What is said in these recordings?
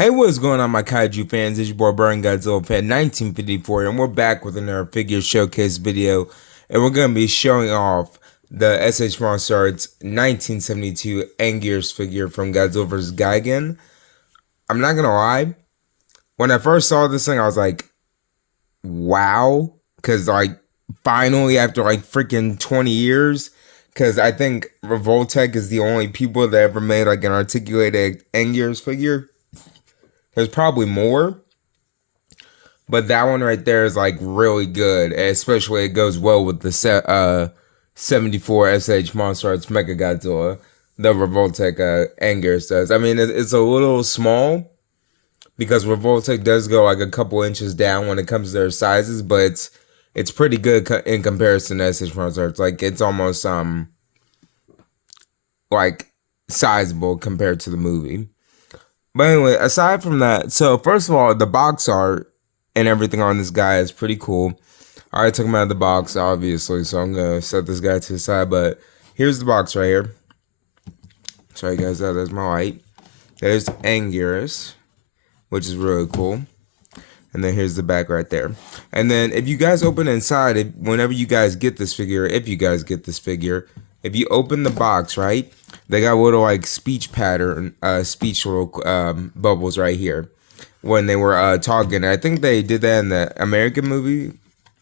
Hey, what's going on, my kaiju fans? It's your boy BurningGodzilla fan 1954, and we're back with another figure showcase video, and we're gonna be showing off the SH Monsterarts 1972 Anguirus figure from Godzilla vs. Gigan. I'm not gonna lie, when I first saw this thing, I was like, "Wow!" Because finally, after freaking 20 years, because I think Revoltech is the only people that ever made an articulated Anguirus figure. There's probably more, but that one right there is really good. Especially it goes well with the 74 SH Monsterarts Mega Godzilla, the Revoltech Anguirus does. I mean, it's a little small because Revoltech does go a couple inches down when it comes to their sizes, but it's pretty good in comparison to SH Monsterarts. It's almost sizable compared to the movie. But anyway, aside from that, so first of all, the box art and everything on this guy is pretty cool. I already took him out of the box, obviously, so I'm going to set this guy to the side. But here's the box right here. Show you guys that. There's my light. There's Anguirus, which is really cool. And then here's the back right there. And then if you guys open inside, whenever you guys get this figure, if you open the box, right, they got little speech pattern, speech little bubbles right here when they were talking. I think they did that in the American movie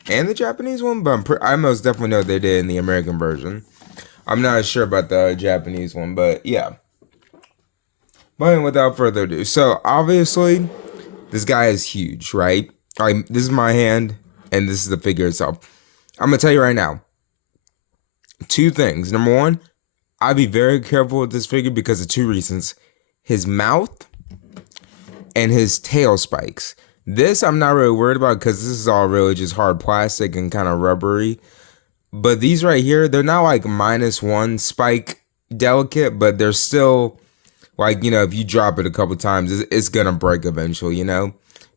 and the Japanese one, but I most definitely know they did in the American version. I'm not sure about the Japanese one, but yeah. But without further ado, so obviously this guy is huge, right? This is my hand, and this is the figure itself. I'm gonna tell you right now, two things. Number one, I'd be very careful with this figure because of two reasons. His mouth and his tail spikes. This I'm not really worried about because this is all really just hard plastic and kind of rubbery. But these right here, they're not -1 spike delicate, but they're still if you drop it a couple times, it's gonna break eventually,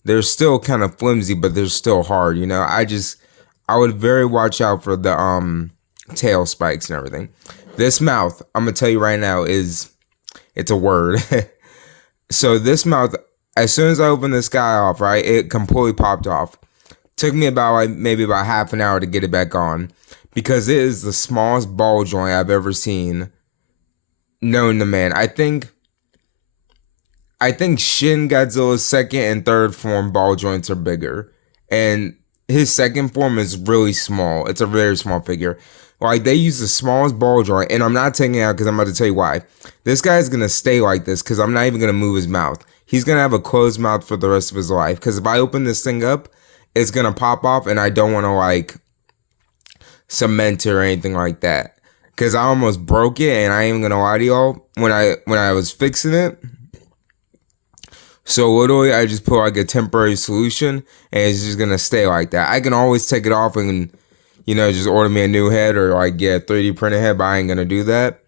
They're still kind of flimsy, but they're still hard, I would very watch out for the tail spikes and everything. This mouth, I'm gonna tell you right now, it's a word. So this mouth, as soon as I opened this guy off, right, it completely popped off. Took me about maybe about half an hour to get it back on because it is the smallest ball joint I've ever seen known to man. I think Shin Godzilla's second and third form ball joints are bigger, and his second form is really small. It's a very small figure. They use the smallest ball joint, and I'm not taking it out because I'm about to tell you why. This guy's going to stay like this because I'm not even going to move his mouth. He's going to have a closed mouth for the rest of his life because if I open this thing up, it's going to pop off, and I don't want to, cement it or anything like that because I almost broke it, and I ain't even going to lie to y'all. When I was fixing it, so literally I just put a temporary solution, and it's just going to stay like that. I can always take it off and just order me a new head or get a 3D printed head, but I ain't gonna do that.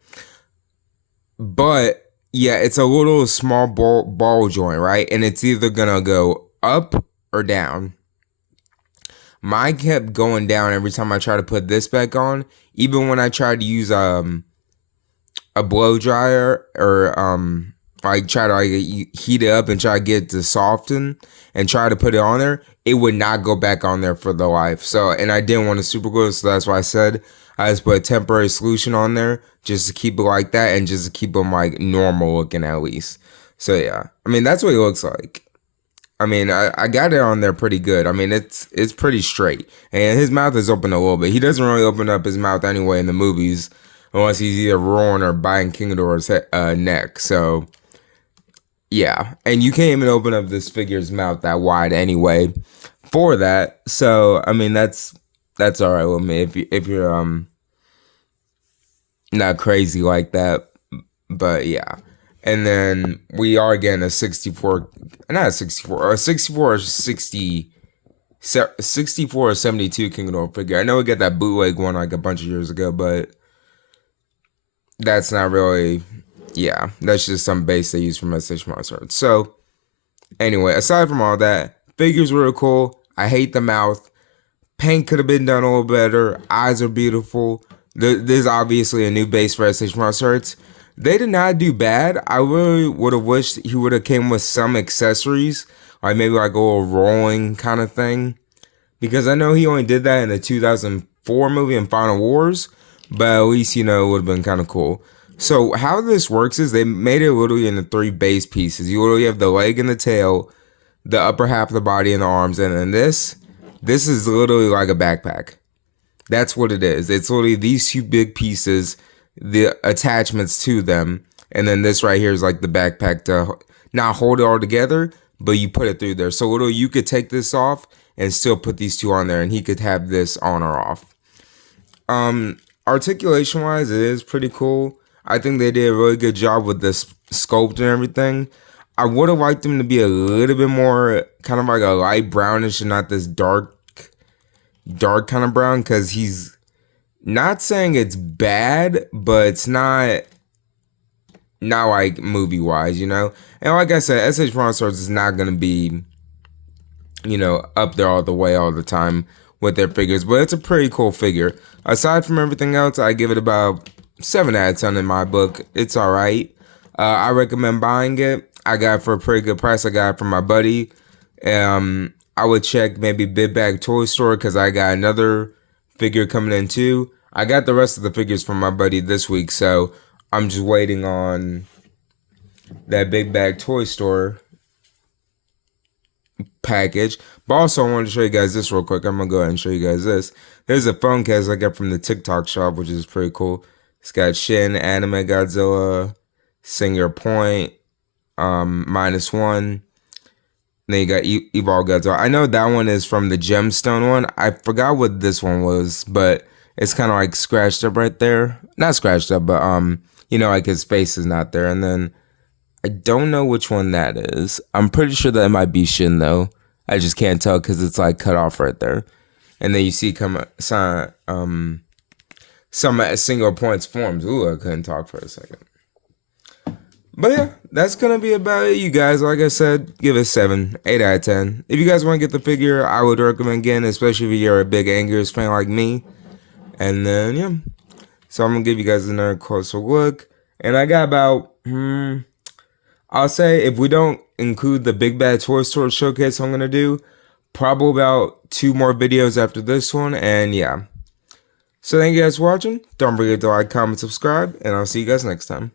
But yeah, it's a little small ball joint, right? And it's either gonna go up or down. Mine kept going down every time I try to put this back on. Even when I tried to use a blow dryer or try to heat it up and try to get it to soften and try to put it on there, it would not go back on there for the life. So, and I didn't want to super glue it, so that's why I said I just put a temporary solution on there just to keep it like that and just to keep them normal looking at least. So yeah, I mean that's what it looks like. I mean I got it on there pretty good. I mean it's pretty straight, and his mouth is open a little bit. He doesn't really open up his mouth anyway in the movies unless he's either roaring or biting King Ghidorah's neck. So yeah, and you can't even open up this figure's mouth that wide anyway for that. So I mean that's all right with me if you're not crazy like that. But yeah, and then we are getting a 64, not a 64, a 64 or 60, 64 or 72 King Ghidorah figure. I know we got that bootleg one a bunch of years ago, but that's not really. Yeah, that's just some base they use from SH Monsterarts. So, anyway, aside from all that, figures were cool. I hate the mouth. Paint could have been done a little better. Eyes are beautiful. There's obviously a new base for SH Monsterarts. They did not do bad. I really would have wished he would have came with some accessories, like maybe like a little rolling kind of thing. Because I know he only did that in the 2004 movie in Final Wars, but at least, it would have been kind of cool. So how this works is they made it literally into three base pieces. You literally have the leg and the tail, the upper half of the body and the arms, and then this is literally like a backpack. That's what it is. It's literally these two big pieces, the attachments to them, and then this right here is like the backpack to not hold it all together, but you put it through there. So literally you could take this off and still put these two on there, and he could have this on or off. Articulation wise, it is pretty cool. I think they did a really good job with this sculpt and everything. I would have liked him to be a little bit more kind of like a light brownish and not this dark kind of brown, because he's not saying it's bad, but it's not like movie wise, And like I said, SH Monsterarts is not gonna be, up there all the way all the time with their figures, but it's a pretty cool figure. Aside from everything else, I give it about 7 out of 10 in my book. It's all right. I recommend buying it. I got it for a pretty good price. I got it from my buddy. I would check maybe Big Bag Toy Store because I got another figure coming in too. I got the rest of the figures from my buddy this week, so I'm just waiting on that Big Bag Toy Store package. But also, I wanted to show you guys this real quick. I'm gonna go ahead and show you guys this. There's a phone case I got from the TikTok shop, which is pretty cool. It's got Shin, Anime Godzilla, Singer Point, -1. Then you got Evolve Godzilla. I know that one is from the Gemstone one. I forgot what this one was, but it's kind of like scratched up right there. Not scratched up, but like his face is not there. And then I don't know which one that is. I'm pretty sure that it might be Shin though. I just can't tell because it's like cut off right there. And then you see some single points forms. Ooh, I couldn't talk for a second. But yeah, that's gonna be about it, you guys. Like I said, give it 7, 8 out of 10. If you guys want to get the figure, I would recommend getting it, especially if you're a big Anguirus fan like me. And then yeah, so I'm gonna give you guys another closer look. And I got about I'll say if we don't include the Big Bad Toy Store showcase I'm gonna do, probably about 2 more videos after this one. And yeah, so thank you guys for watching. Don't forget to like, comment, subscribe, and I'll see you guys next time.